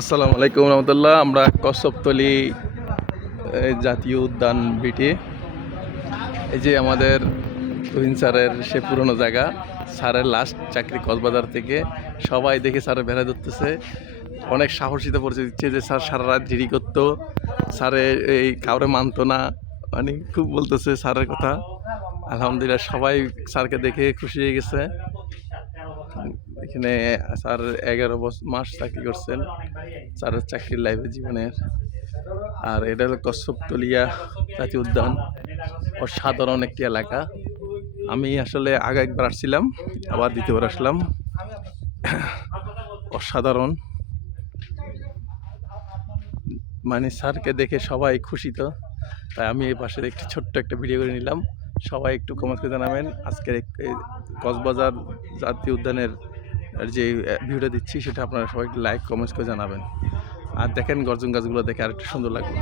আসসালামু আলাইকুম রহমতুল্লাহ। আমরা কচ্ছপতলী জাতীয় উদ্যান বিটি, এই যে আমাদের তুহিন স্যারের সে পুরনো জায়গা। স্যারের লাস্ট চাকরি কক্সবাজার থেকে সবাই দেখে স্যারের ভেড়া ধরতেছে, অনেক সাহসিতা পরিচয় দিচ্ছে যে স্যার সারা রাত জিডি করতো, স্যারে এই কাউরে মানতো না, মানে খুব বলতেছে স্যারের কথা। আলহামদুলিল্লাহ সবাই স্যারকে দেখে খুশি হয়ে গেছে। এখানে স্যার 11 মাস চাকরি করছেন, স্যারের চাকরির লাইফে জীবনের। আর এটা হলো কচ্ছপতলিয়া জাতীয় উদ্যান, অসাধারণ একটি এলাকা। আমি আসলে আগে একবার আসছিলাম, আবার দ্বিতীয়বার আসলাম। অসাধারণ, মানে স্যারকে দেখে সবাই খুশি, তো তাই আমি এই পাশের একটি ছোট্ট একটা ভিডিও করে নিলাম। সবাই একটু কমেন্ট করে জানাবেন আজকের কক্সবাজার জাতীয় উদ্যানের যে ভিডিওটা দিচ্ছি সেটা আপনারা সবাই একটু লাইক কমেন্টস করে জানাবেন। আর দেখেন গর্জন গাছগুলো দেখে আরেকটু সুন্দর লাগবে।